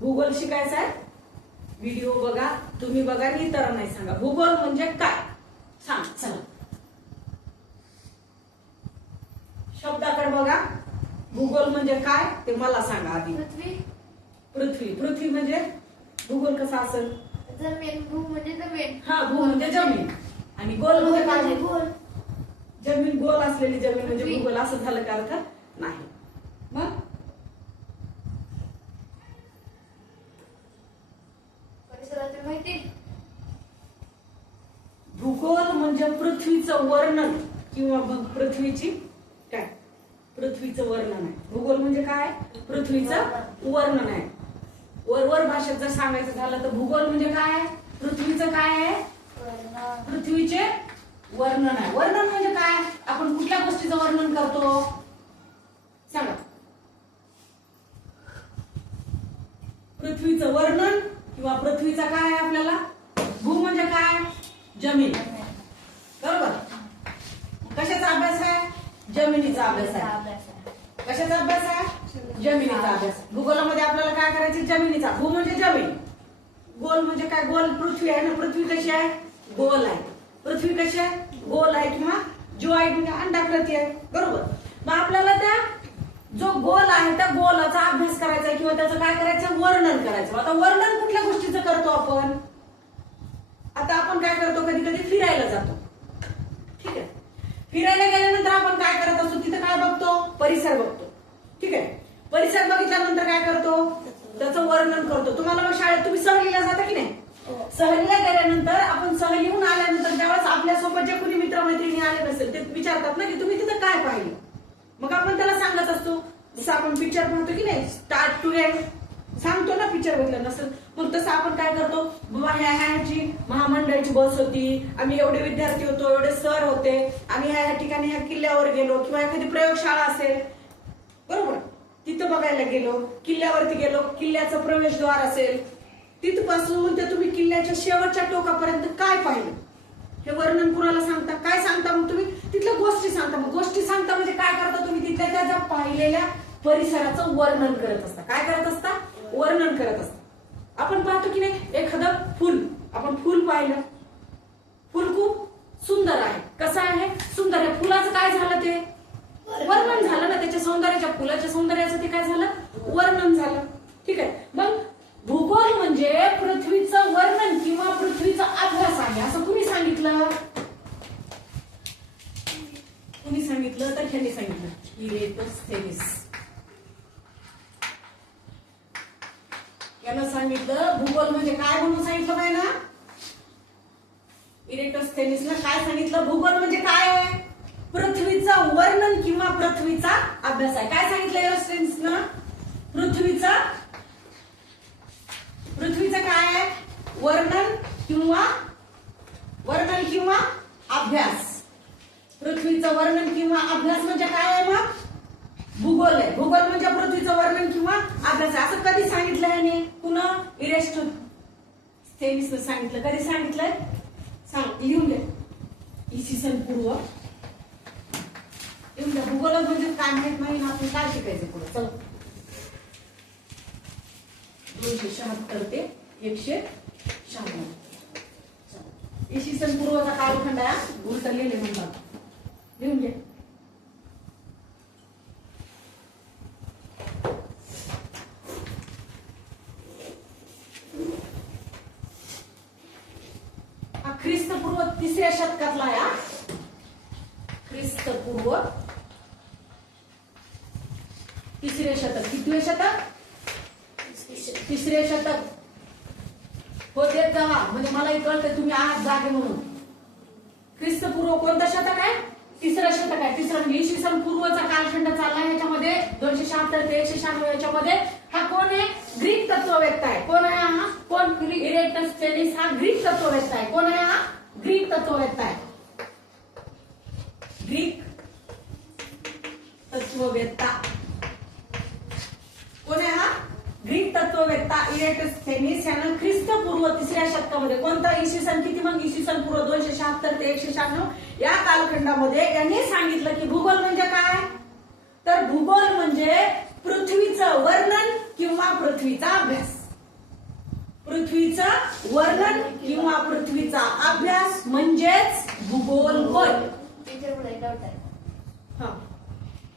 भूगोल शिकायचा आहे, व्हिडिओ बघा, तुम्ही बघा आणि इतरांनाही सांगा. भूगोल म्हणजे काय सांग. चला शब्दाकडे बघा. भूगोल म्हणजे काय ते मला सांगा आधी. पृथ्वी. पृथ्वी म्हणजे भूगोल कसा असेल? जमीन. भू म्हणजे जमीन. हा, भू म्हणजे जमीन. आणि गोल म्हणजे काय? गोल. जमीन गोल असलेली जमीन म्हणजे भूगोल असं झालं का अर्थ? नाही. मग परिसराची माहिती. भूगोल म्हणजे पृथ्वीचं वर्णन किंवा मग पृथ्वीची काय? पृथ्वीचं वर्णन आहे. भूगोल म्हणजे काय? पृथ्वीचं वर्णन आहे. वर भाषेत जर सांगायचं झालं तर भूगोल म्हणजे काय? पृथ्वीचं काय आहे? पृथ्वीचे वर्णन आहे. वर्णन म्हणजे काय? आपण कुठल्या गोष्टीचं वर्णन करतो सांगा. पृथ्वीचं वर्णन किंवा पृथ्वीचा काय आहे आपल्याला? भू म्हणजे काय? जमीन. बरोबर. कशाचा अभ्यास आहे? जमिनीचा अभ्यास आहे. कशाचा अभ्यास आहे? जमिनीचा अभ्यास. भूगोलामध्ये आपल्याला काय करायचं? जमिनीचा. भू म्हणजे जमीन. गोल म्हणजे काय? गोल पृथ्वी आहे ना. पृथ्वी कशी आहे? गोल आहे. पृथ्वी कशी आहे? गोल आहे किंवा ज्वाईड म्हणजे अंडाकृती आहे. बरोबर. मग आपल्याला त्या जो गोल आहे त्या गोलाचा अभ्यास करायचा किंवा त्याचं काय करायचं? वर्णन करायचं. आता वर्णन कुठल्या गोष्टीचं करतो आपण? आता आपण काय करतो? कधी कधी फिरायला जातो. ठीक आहे. फिरायला गेल्यानंतर आपण काय करत असतो? तिथे काय बघतो? परिसर बघतो. ठीक आहे. परिसर बघितल्यानंतर काय करतो? त्याचं वर्णन करतो. तुम्हाला मग शाळेत तुम्ही सहलीला जाता की नाही? सहलीला गेल्यानंतर आपण सहलीहून आल्यानंतर ज्यावेळेस आपल्यासोबत जे कोणी मित्रमैत्रिणी आले नसेल ते विचारतात ना की तुम्ही तिथं काय पाहिलं. मग आपण त्याला सांगत असतो. जसं आपण पिक्चर पाहतो की नाही, स्टार्ट टू एंड सांगतो ना पिक्चर बघितलं नसेल. मग तसं आपण काय करतो? बाबा ह्याची महामंडळाची बस होती, आम्ही एवढे विद्यार्थी होतो, एवढे सर होते, आम्ही ह्या ठिकाणी ह्या किल्ल्यावर गेलो किंवा एखादी प्रयोगशाळा असेल बरोबर तिथं बघायला गेलो, किल्ल्यावरती गेलो, किल्ल्याचं प्रवेशद्वार असेल तिथपासून ते तुम्ही किल्ल्याच्या शेवटच्या टोकापर्यंत काय पाहिलं हे वर्णन कुणाला सांगता? काय सांगता? मग तुम्ही तिथल्या गोष्टी सांगता. मग गोष्टी सांगता म्हणजे काय करता? तुम्ही तिथल्या त्या पाहिलेल्या परिसराचं वर्णन करत असता. काय करत असता? वर्णन करत असता. आपण पाहतो की नाही एखादं फुल, आपण फुल पाहिलं, फुल खूप सुंदर आहे. कसं आहे? सुंदर आहे. फुलाचं काय झालं? ते वर्णन झालं ना. त्याच्या सौंदर्याच्या, फुलाच्या सौंदर्याचं ते काय झालं? वर्णन झालं. ठीक आहे. मग भूगोल म्हणजे पृथ्वीचं वर्णन किंवा पृथ्वीचा अभ्यास आहे असं कुणी सांगितलं? कुणी सांगितलं? तर ह्यांनी सांगितलं, इरेटोस्थेनिस. यानं सांगितलं भूगोल म्हणजे काय म्हणून सांगितलं पाहिजे ना. इरेटोस्थेनिसनं काय सांगितलं? भूगोल म्हणजे काय आहे? पृथ्वीचं वर्णन किंवा पृथ्वीचा अभ्यास आहे. काय सांगितलं इरेटोस्थेनिसनं? पृथ्वीचं काय आहे? वर्णन किंवा अभ्यास. पृथ्वीचं वर्णन किंवा अभ्यास म्हणजे काय आहे? मग भूगोल आहे. भूगोल म्हणजे पृथ्वीचं वर्णन किंवा अभ्यास आहे. असं कधी सांगितलं याने? पुन्हा इरेटोस्थेनिसनं सांगितलं. कधी सांगितलंय? सांग, लिहून दे. इसवी सन पूर्व. भूगोल म्हणजे काय माहित नाही ना. आपण काय शिकायचं पुढे? चला 276 ते 196. इसवी सन पूर्वचा कालखंड आहे. उलट लिहिले म्हणतात. लिहून घे. हा ख्रिस्तपूर्व 3ऱ्या शतकातला आहे. ख्रिस्तपूर्व 3रे शतक. कितवे शतक? 3रे शतक. हो देत जावा म्हणजे मलाही कळतंय तुम्ही आहात जागे म्हणून. ख्रिस्तपूर्व कोणतं शतक आहे? 3रं शतक आहे. 3रं म्हणजे इसवी सन पूर्वचा कालखंड चालला. याच्यामध्ये 276 ते 196 याच्यामध्ये हा कोण आहे? ग्रीक तत्ववेत्ता आहे. कोण आहे हा? कोण? इरेटोस्थेनिस हा ग्रीक तत्ववेत्ता आहे. कोण आहे हा? ग्रीक तत्ववेत्ता आहे. ग्रीक तत्ववेत्ता. कोण आहे हा? ग्रीक तत्ववेत्ता इरेटोस्थेनिस यानं ख्रिस्तपूर्व 3ऱ्या शतकामध्ये कोणता? इसवी सन किती? मग इसवी सन पूर्व 276 ते 196 या कालखंडामध्ये यांनी सांगितलं की भूगोल म्हणजे काय? तर भूगोल म्हणजे पृथ्वीचं वर्णन किंवा पृथ्वीचा अभ्यास. पृथ्वीचं वर्णन किंवा पृथ्वीचा अभ्यास म्हणजेच भूगोल होय. टीचर मला एक डाऊट आहे. हा.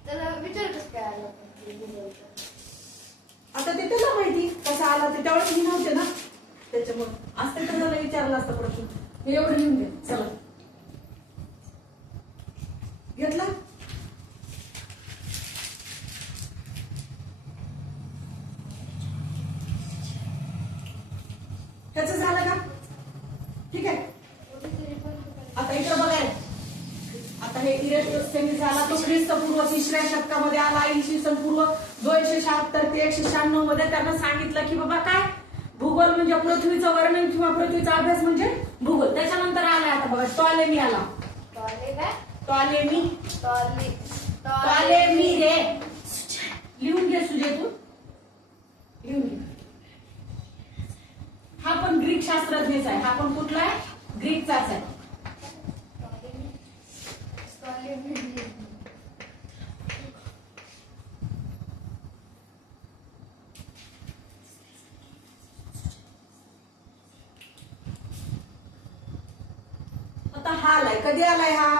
त्याला विचारतच काय आलं आपण ते भूगोलचं? आता ते त्याला माहिती कसं आला ते त्यावेळेस मी नव्हते ना त्याच्यामुळे असते तर त्याला विचारला असता प्रश्न. हे एवढं लिहून दे चला. घेतला ह्याचं झालं का? ठीक आहे. आता इकडं बघाय आता हे इरेस्टोस्थेनिस झाला तो ख्रिस्तपूर्व 3ऱ्या शतकामध्ये आला. इसवी सन पूर्व 276 ते 196 मध्ये त्यांना सांगितलं की बाबा काय भूगोल म्हणजे पृथ्वीचं वर्णन किंवा पृथ्वीचा अभ्यास म्हणजे भूगोल. त्याच्यानंतर आलाय आता बघा टॉलेमी आला. टॉलेमी टॉलेमी रे लिहून घे सुजय तू लिहून घे. हा पण ग्रीक शास्त्रज्ञच आहे. हा पण कुठला आहे? ग्रीकचाच आहे. आता हा आलाय. कधी आलाय हा?